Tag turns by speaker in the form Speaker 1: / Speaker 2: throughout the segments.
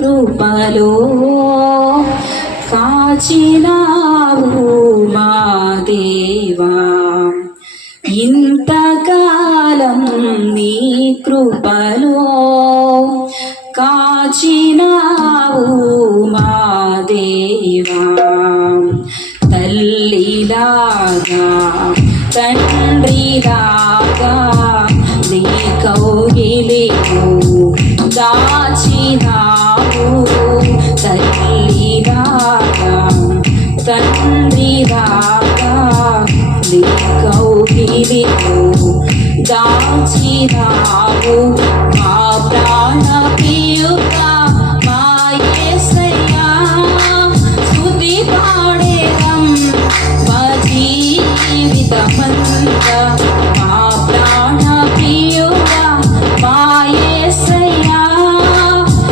Speaker 1: కృపలో కాచినావు మా దేవా. ఇంతకాలం నీ కృపలో కాచినావు మా దేవా. తల్లిలాగా తండ్రిలాగా నీ కౌగిలిలో దాచినా తండ్రిలాగా నీ కౌగిలిలో మా ప్రాణ ప్రియుగా మా యేసయ్యా స్తుతి పాడేదం మా జీవితమంతా మా ప్రాణ ప్రియుగా మా యేసయ్యా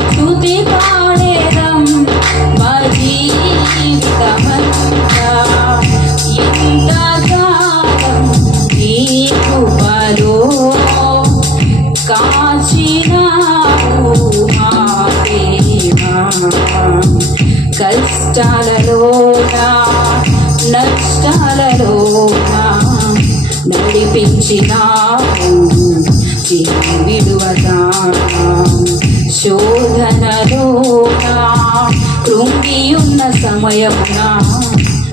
Speaker 1: స్తుతి పాడేదం మా జీవితమంతా కష్టాలలోనా నష్టాలలోనా? నడిపించినావు. విడువగా శోధనలోనా? కృంగి ఉన్న సమయమున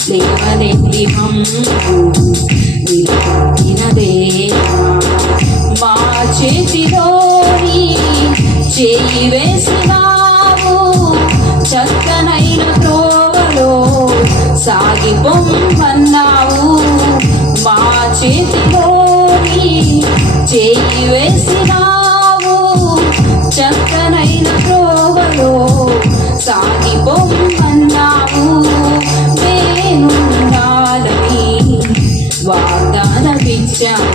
Speaker 1: లేవనెత్తి మమ్ము మా చేతిలోని చేయి వేసి చక్కనైన సాగి పొమ్మన్నావు మా చేతిలోని చేయి వేసినావు. చక్కనైన త్రోవలో సాగి పొమ్మన్నావు నేనుండాలని వాగ్దానమిచ్చావు.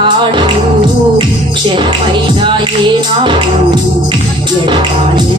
Speaker 1: ఉన్నవాడు క్షణమైన ఏ నాకు